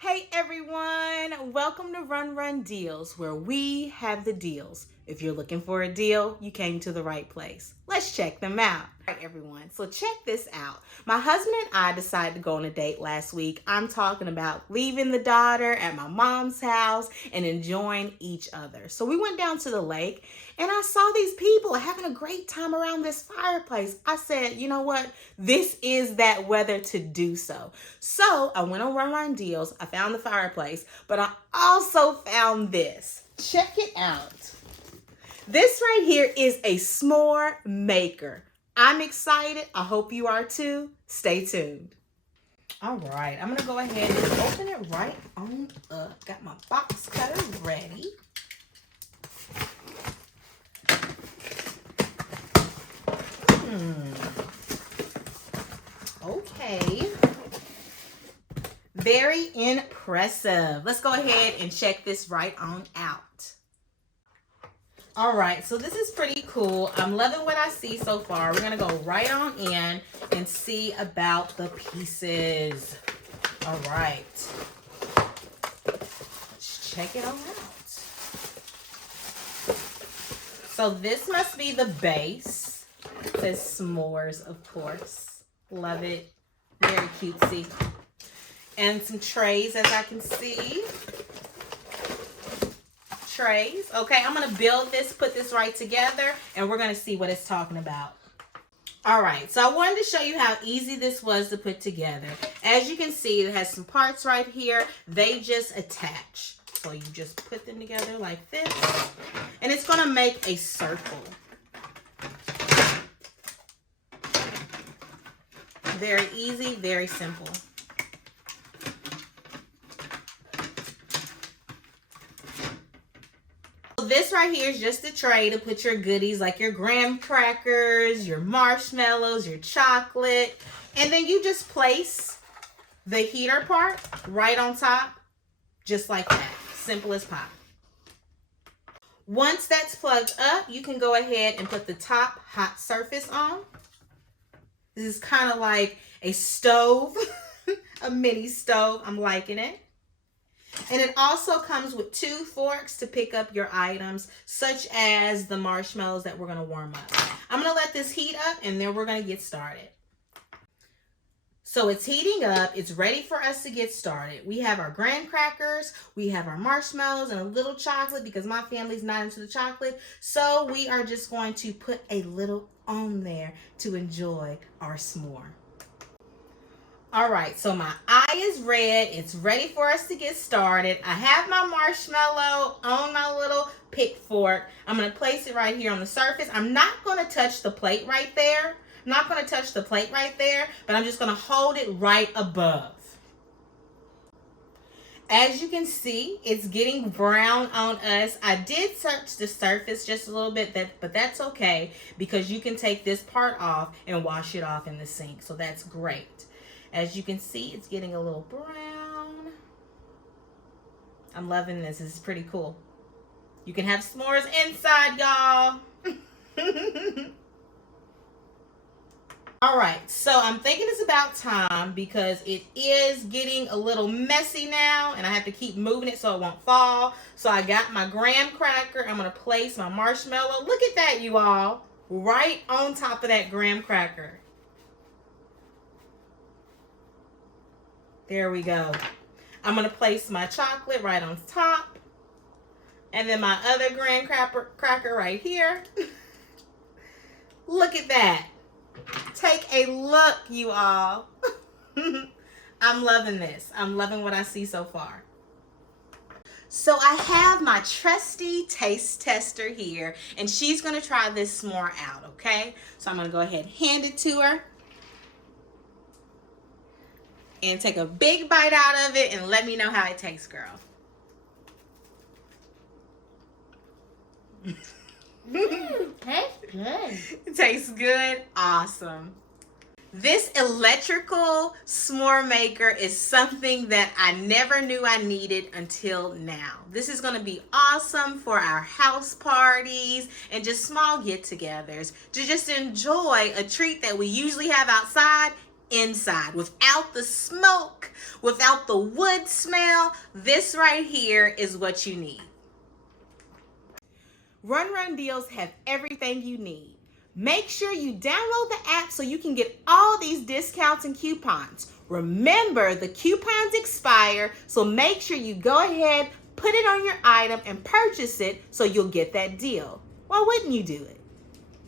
Hey everyone, welcome to Run Deals, where we have the deals. If you're looking for a deal, you came to the right place. Let's check them out. All right, everyone, so check this out. My husband and I decided to go on a date last week. I'm talking about leaving the daughter at my mom's house and enjoying each other. So we went down to the lake and I saw these people having a great time around this fireplace. I said, you know what? This is that weather to do so. So I went on Run Deals. I found the fireplace, but I also found this. Check it out. This right here is a s'more maker. I'm excited. I hope you are too. Stay tuned. All right, I'm going to go ahead and open it right on up. Got my box cutter ready. Okay. Very impressive. Let's go ahead and check this right on out. All right, so this is pretty cool. I'm loving what I see so far. We're gonna go right on in and see about the pieces. All right, let's check it all out. So this must be the base. It says s'mores, of course. Love it. Very cutesy. And some trays, as I can see. Trays. Okay, I'm going to build this, put this right together, and we're going to see what it's talking about. All right, so I wanted to show you how easy this was to put together. As you can see, it has some parts right here. They just attach. So you just put them together like this, and it's going to make a circle. Very easy, very simple. This right here is just a tray to put your goodies like your graham crackers, your marshmallows, your chocolate, and then you just place the heater part right on top, just like that. Simple as pie. Once that's plugged up, you can go ahead and put the top hot surface on. This is kind of like a stove, a mini stove. I'm liking it. And it also comes with 2 forks to pick up your items, such as the marshmallows that we're going to warm up. I'm going to let this heat up, and then we're going to get started. So it's heating up. It's ready for us to get started. We have our graham crackers, we have our marshmallows, and a little chocolate because my family's not into the chocolate. So we are just going to put a little on there to enjoy our s'more. All right, so my eye is red. It's ready for us to get started. I have my marshmallow on my little pick fork. I'm going to place it right here on the surface. I'm not going to touch the plate right there. I'm not going to touch the plate right there, but I'm just going to hold it right above. As you can see, it's getting brown on us. I did touch the surface just a little bit, but that's okay because you can take this part off and wash it off in the sink. So that's great. As you can see, it's getting a little brown. I'm loving this. This is pretty cool. You can have s'mores inside, y'all. All right, so I'm thinking it's about time because it is getting a little messy now, and I have to keep moving it so it won't fall. So I got my graham cracker. I'm going to place my marshmallow. Look at that, you all. Right on top of that graham cracker. There we go. I'm going to place my chocolate right on top. And then my other graham cracker right here. Look at that. Take a look, you all. I'm loving this. I'm loving what I see so far. So I have my trusty taste tester here, and she's going to try this s'more out, okay? So I'm going to go ahead and hand it to her. And take a big bite out of it and let me know how it tastes, girl. Tastes good. It tastes good? Awesome. This electrical s'more maker is something that I never knew I needed until now. This is going to be awesome for our house parties and just small get-togethers to just enjoy a treat that we usually have outside inside without the smoke, without the wood smell. This right here is what you need. Run Deals have everything you need. Make sure you download the app so you can get all these discounts and coupons. Remember, the coupons expire, so make sure you go ahead, put it on your item, and purchase it so you'll get that deal. Why wouldn't you do it?